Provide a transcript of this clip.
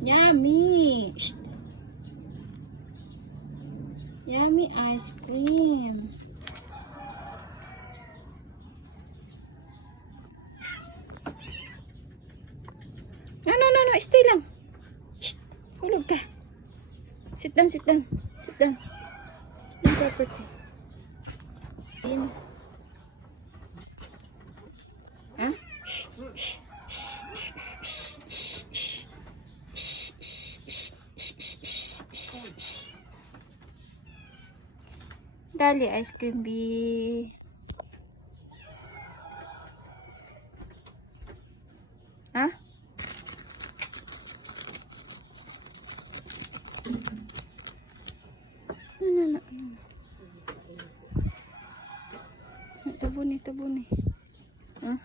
Yummy! Shh. Yummy ice cream. No, no, no, no. Stay lang. Shh. Hulog ka. Sit down, sit down. Sit down. Sit down property. Yun. Ha? Shh. Shh. sekali aiskrim B. Ha? No, no, no. Nak tebu ni, tebu ni. Ha?